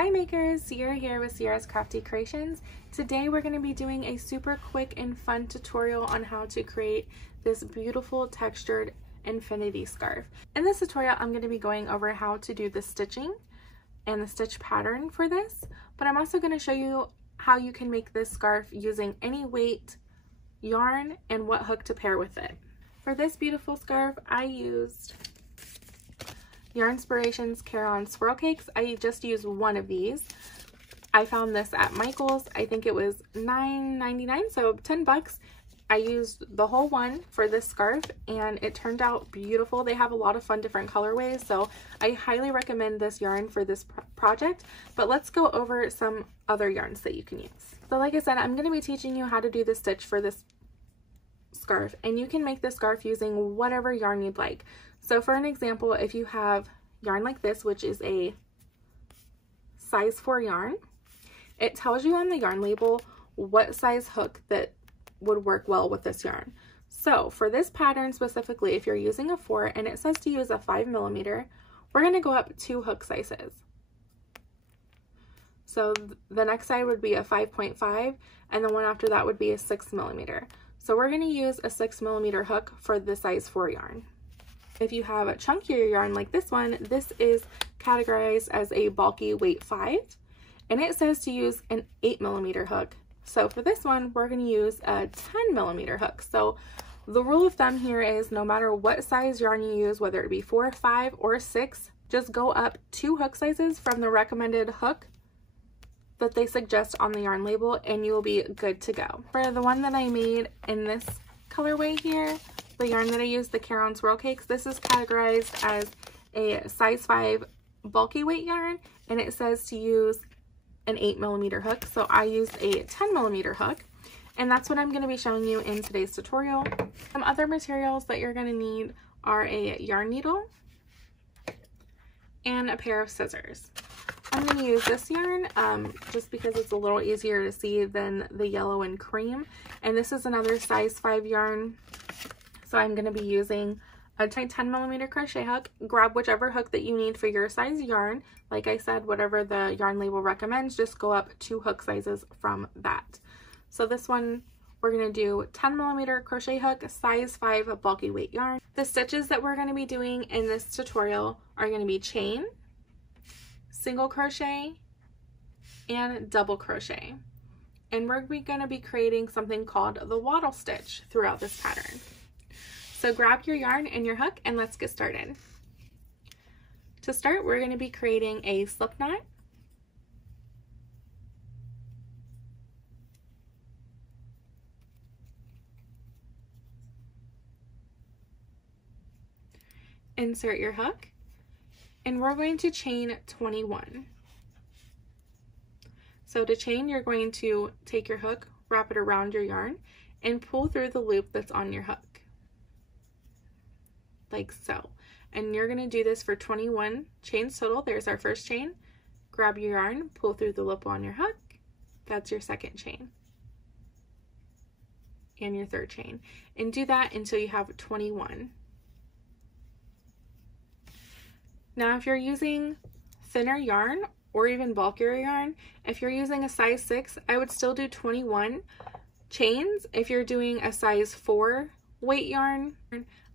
Hi makers, Sierra here with Sierra's Crafty Creations. Today we're going to be doing a super quick and fun tutorial on how to create this beautiful textured infinity scarf. In this tutorial I'm going to be going over how to do the stitching and the stitch pattern for this, but I'm also going to show you how you can make this scarf using any weight yarn and what hook to pair with it. For this beautiful scarf I used Yarnspiration's Caron Swirl Cakes. I just used one of these. I found this at Michael's. I think it was $9.99, so 10 bucks. I used the whole one for this scarf and it turned out beautiful. They have a lot of fun different colorways, so I highly recommend this yarn for this project. But let's go over some other yarns that you can use. So like I said, I'm going to be teaching you how to do the stitch for this scarf, and you can make this scarf using whatever yarn you'd like. So for an example, if you have yarn like this, which is a size 4 yarn, it tells you on the yarn label what size hook that would work well with this yarn. So for this pattern specifically, if you're using a 4 and it says to use a 5mm, we're going to go up 2 hook sizes. So the next side would be a 5.5 and the one after that would be a 6mm. So we're going to use a 6mm hook for the size 4 yarn. If you have a chunkier yarn like this one, this is categorized as a bulky weight 5, and it says to use an 8mm hook. So for this one, we're going to use a 10mm hook. So the rule of thumb here is no matter what size yarn you use, whether it be 4, 5, or 6, just go up 2 hook sizes from the recommended hook that they suggest on the yarn label, and you will be good to go. For the one that I made in this colorway here, the yarn that I used, the Caron Swirl Cakes, this is categorized as a size 5 bulky weight yarn, and it says to use an 8mm hook. So I used a 10mm hook, and that's what I'm going to be showing you in today's tutorial. Some other materials that you're going to need are a yarn needle and a pair of scissors. I'm going to use this yarn just because it's a little easier to see than the yellow and cream, and this is another size 5 yarn. So I'm going to be using a 10mm crochet hook. Grab whichever hook that you need for your size yarn. Like I said, whatever the yarn label recommends, just go up 2 hook sizes from that. So this one, we're going to do 10mm crochet hook, size 5 bulky weight yarn. The stitches that we're going to be doing in this tutorial are going to be chain, single crochet, and double crochet. And we're going to be creating something called the wattle stitch throughout this pattern. So grab your yarn and your hook and let's get started. To start, we're going to be creating a slip knot. Insert your hook, and we're going to chain 21. So to chain, you're going to take your hook, wrap it around your yarn, and pull through the loop that's on your hook, like so. And you're going to do this for 21 chains total. There's our first chain. Grab your yarn, pull through the loop on your hook. That's your second chain and your third chain, and do that until you have 21. Now if you're using thinner yarn or even bulkier yarn, if you're using a size 6, I would still do 21 chains. If you're doing a size 4 weight yarn,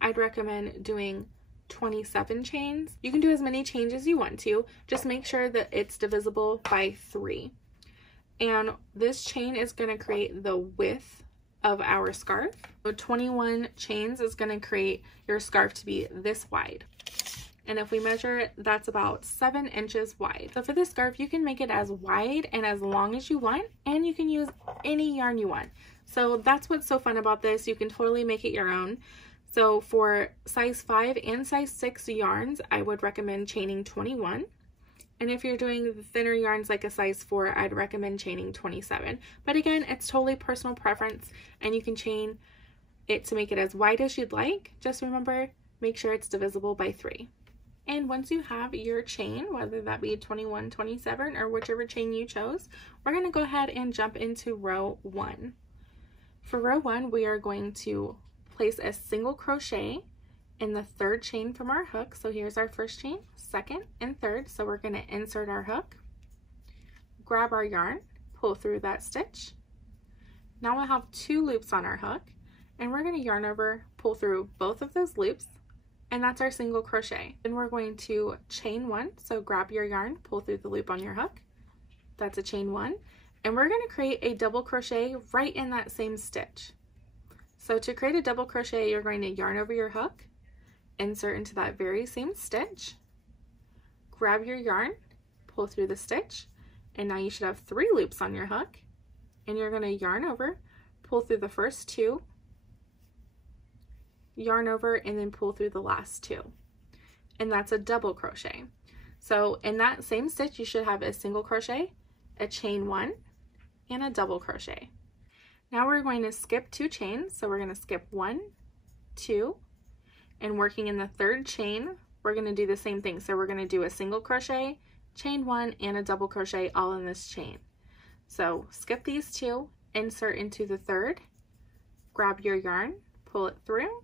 I'd recommend doing 27 chains. You can do as many chains as you want to, just make sure that it's divisible by 3. And this chain is going to create the width of our scarf. So 21 chains is going to create your scarf to be this wide. And if we measure it, that's about 7 inches wide. So for this scarf, you can make it as wide and as long as you want, and you can use any yarn you want. So that's what's so fun about this. You can totally make it your own. So for size 5 and size 6 yarns, I would recommend chaining 21. And if you're doing thinner yarns like a size 4, I'd recommend chaining 27. But again, it's totally personal preference, and you can chain it to make it as wide as you'd like. Just remember, make sure it's divisible by 3. And once you have your chain, whether that be 21, 27, or whichever chain you chose, we're going to go ahead and jump into row 1. For row 1, we are going to place a single crochet in the third chain from our hook. So here's our first chain, second, and third. So we're going to insert our hook, grab our yarn, pull through that stitch. Now we'll have 2 loops on our hook, and we're going to yarn over, pull through both of those loops, and that's our single crochet. Then we're going to chain 1, so grab your yarn, pull through the loop on your hook. That's a chain 1, and we're going to create a double crochet right in that same stitch. So to create a double crochet, you're going to yarn over your hook, insert into that very same stitch, grab your yarn, pull through the stitch, and now you should have 3 loops on your hook, and you're going to yarn over, pull through the first 2, yarn over, and then pull through the last 2, and that's a double crochet. So in that same stitch, you should have a single crochet, a chain 1, and a double crochet. Now we're going to skip 2 chains, so we're going to skip 1, 2, and working in the 3rd chain, we're going to do the same thing. So we're going to do a single crochet, chain 1, and a double crochet all in this chain. So skip these 2, insert into the 3rd, grab your yarn, pull it through,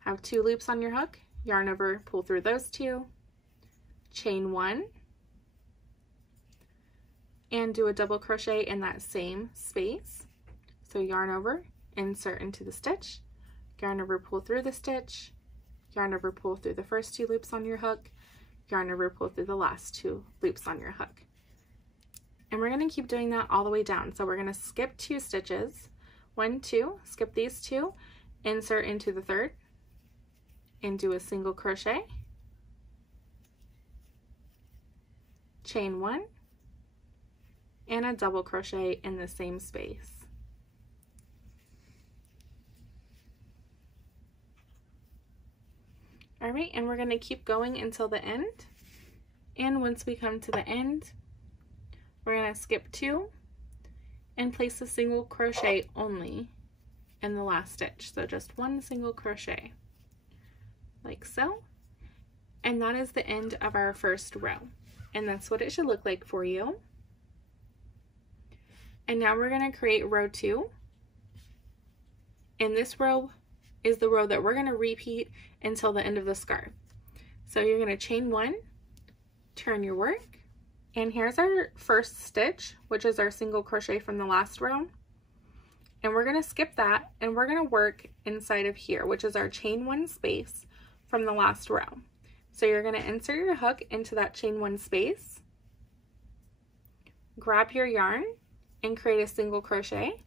have 2 loops on your hook, yarn over, pull through those 2, chain 1, and do a double crochet in that same space. So yarn over, insert into the stitch, yarn over, pull through the stitch, yarn over, pull through the first 2 loops on your hook, yarn over, pull through the last 2 loops on your hook. And we're going to keep doing that all the way down. So we're going to skip 2 stitches, 1, 2, skip these 2, insert into the 3rd, and do a single crochet, chain 1, and a double crochet in the same space. All right, and we're going to keep going until the end. And once we come to the end, we're going to skip 2 and place a single crochet only in the last stitch. So just 1 single crochet, like so. And that is the end of our first row. And that's what it should look like for you. And now we're going to create row 2. And this row is the row that we're going to repeat until the end of the scarf. So you're going to chain 1, turn your work, and here's our first stitch, which is our single crochet from the last row. And we're going to skip that, and we're going to work inside of here, which is our chain 1 space from the last row. So you're going to insert your hook into that chain 1 space, grab your yarn, and create a single crochet,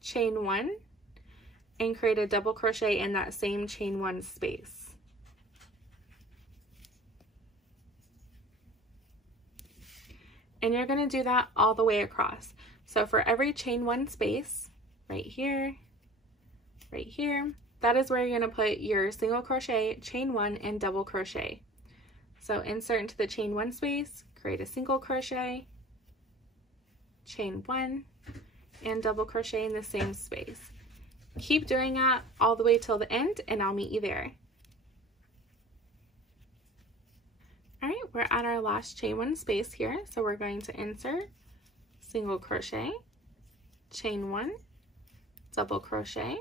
chain 1, and create a double crochet in that same chain 1 space. And you're going to do that all the way across. So for every chain 1 space, right here, that is where you're going to put your single crochet, chain 1, and double crochet. So insert into the chain 1 space, create a single crochet, chain 1, and double crochet in the same space. Keep doing that all the way till the end, and I'll meet you there. All right, we're at our last chain 1 space here, so we're going to insert, single crochet, chain 1, double crochet,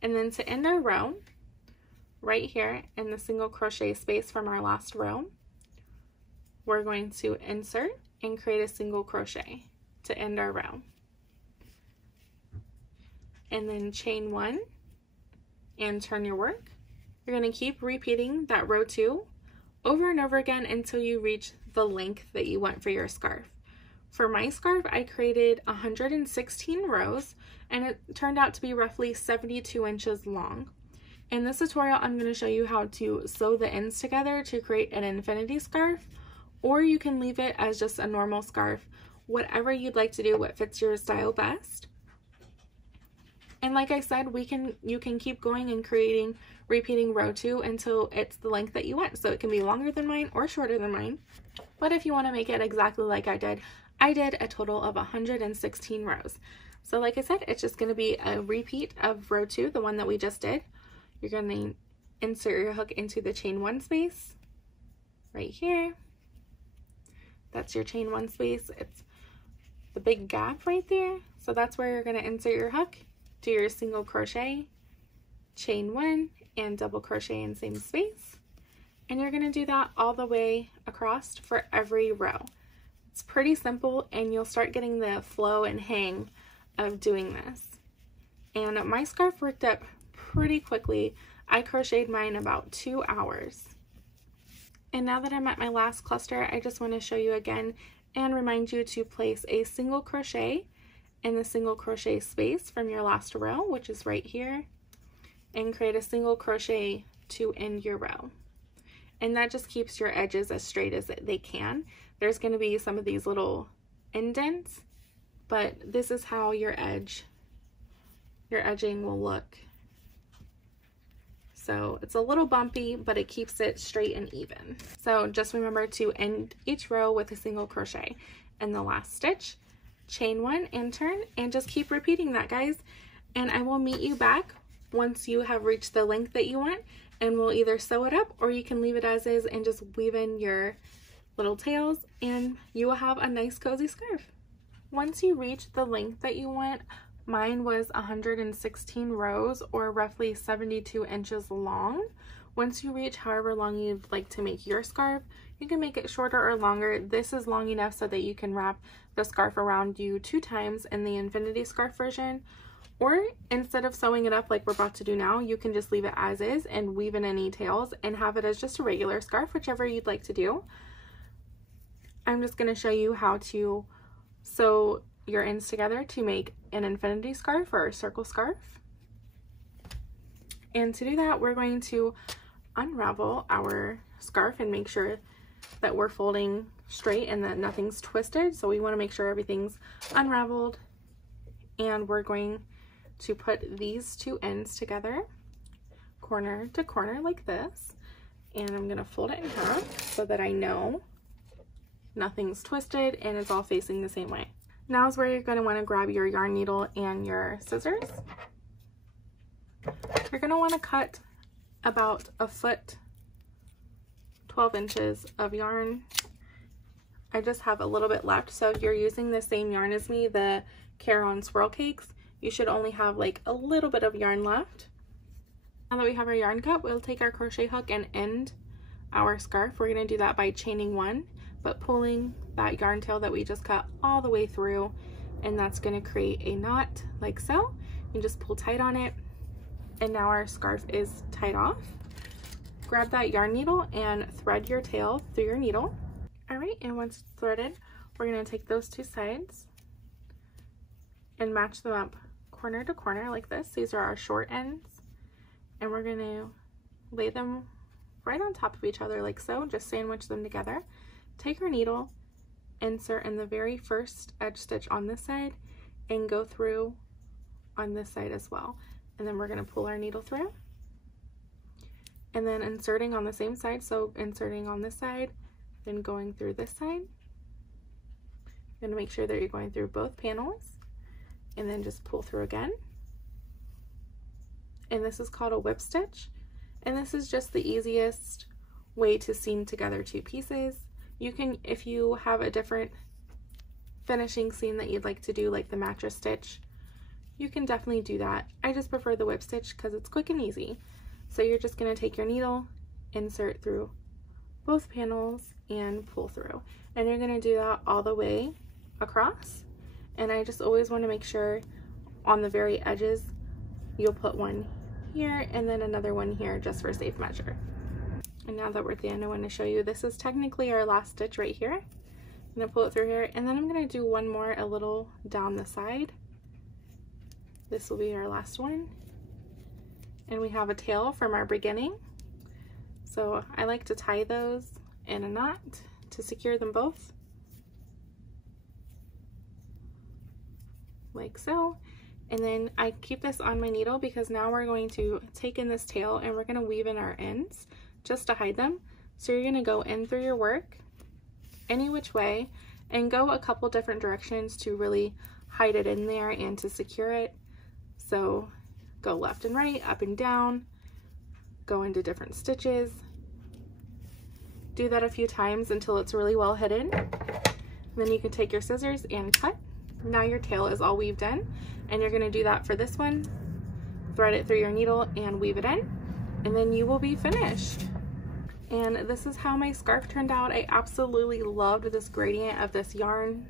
and then to end our row, right here in the single crochet space from our last row, we're going to insert and create a single crochet to end our row. And then chain 1 and turn your work. You're going to keep repeating that row 2 over and over again until you reach the length that you want for your scarf. For my scarf, I created 116 rows, and it turned out to be roughly 72 inches long. In this tutorial, I'm going to show you how to sew the ends together to create an infinity scarf, or you can leave it as just a normal scarf, whatever you'd like to do, what fits your style best. And like I said, you can keep going and repeating row 2 until it's the length that you want. So it can be longer than mine or shorter than mine. But if you want to make it exactly like I did a total of 116 rows. So like I said, it's just going to be a repeat of row 2, the one that we just did. You're going to insert your hook into the chain 1 space right here. That's your chain 1 space. It's the big gap right there. So that's where you're going to insert your hook, do your single crochet, chain 1, and double crochet in same space. And you're going to do that all the way across across for every row. It's pretty simple, and you'll start getting the flow and hang of doing this. And my scarf worked up pretty quickly. I crocheted mine about 2 hours. And now that I'm at my last cluster, I just want to show you again and remind you to place a single crochet in the single crochet space from your last row, which is right here, and create a single crochet to end your row. And that just keeps your edges as straight as they can. There's going to be some of these little indents, but this is how your edging will look. So it's a little bumpy, but it keeps it straight and even. So just remember to end each row with a single crochet in the last stitch, chain 1 and turn, and just keep repeating that, guys. And I will meet you back once you have reached the length that you want, and we'll either sew it up or you can leave it as is and just weave in your little tails, and you will have a nice cozy scarf. Once you reach the length that you want, mine was 116 rows, or roughly 72 inches long. Once you reach however long you'd like to make your scarf, you can make it shorter or longer. This is long enough so that you can wrap the scarf around you 2 times in the infinity scarf version. Or instead of sewing it up like we're about to do now, you can just leave it as is and weave in any tails and have it as just a regular scarf, whichever you'd like to do. I'm just going to show you how to sew your ends together to make an infinity scarf or a circle scarf. And to do that, we're going to unravel our scarf and make sure that we're folding straight and that nothing's twisted. So we want to make sure everything's unraveled, and we're going to put these 2 ends together, corner to corner like this, and I'm going to fold it in half so that I know nothing's twisted and it's all facing the same way. Now is where you're going to want to grab your yarn needle and your scissors. You're going to want to cut about 1 foot, 12 inches of yarn. I just have a little bit left, so if you're using the same yarn as me, the Care-On Swirl Cakes, you should only have like a little bit of yarn left. Now that we have our yarn cut, we'll take our crochet hook and end our scarf. We're going to do that by chaining 1, but pulling that yarn tail that we just cut all the way through, and that's going to create a knot like so. You just pull tight on it, and now our scarf is tied off. Grab that yarn needle and thread your tail through your needle. Alright, and once it's threaded, we're going to take those 2 sides and match them up corner to corner like this. These are our short ends, and we're going to lay them right on top of each other like so, just sandwich them together. Take our needle, insert in the very first edge stitch on this side, and go through on this side as well. And then we're going to pull our needle through, and then inserting on the same side, so inserting on this side, then going through this side. You're going to make sure that you're going through both panels, and then just pull through again. And this is called a whip stitch, and this is just the easiest way to seam together 2 pieces. You can, if you have a different finishing seam that you'd like to do, like the mattress stitch, you can definitely do that. I just prefer the whip stitch because it's quick and easy. So you're just going to take your needle, insert through both panels, and pull through. And you're going to do that all the way across. And I just always want to make sure on the very edges you'll put one here and then another one here just for safe measure. And now that we're at the end, I want to show you, this is technically our last stitch right here. I'm going to pull it through here, and then I'm going to do one more a little down the side. This will be our last one. And we have a tail from our beginning. So I like to tie those in a knot to secure them both. Like so. And then I keep this on my needle because now we're going to take in this tail and we're going to weave in our ends just to hide them. So you're going to go in through your work any which way and go a couple different directions to really hide it in there and to secure it. So go left and right, up and down, go into different stitches. Do that a few times until it's really well hidden. And then you can take your scissors and cut. Now your tail is all weaved in, and you're going to do that for this one. Thread it through your needle and weave it in, and then you will be finished. And this is how my scarf turned out. I absolutely loved this gradient of this yarn,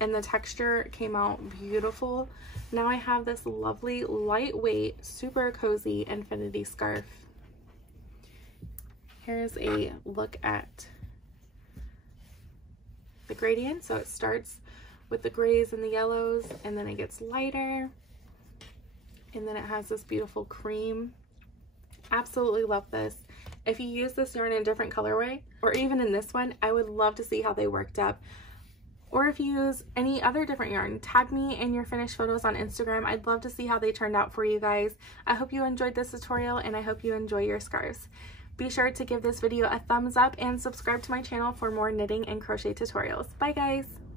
and the texture came out beautiful. Now I have this lovely, lightweight, super cozy infinity scarf. Here's a look at the gradient. So it starts with the grays and the yellows, and then it gets lighter, and then it has this beautiful cream. Absolutely love this. If you use this yarn in a different colorway, or even in this one, I would love to see how they worked up. Or if you use any other different yarn, tag me in your finished photos on Instagram. I'd love to see how they turned out for you guys. I hope you enjoyed this tutorial, and I hope you enjoy your scarves. Be sure to give this video a thumbs up and subscribe to my channel for more knitting and crochet tutorials. Bye guys!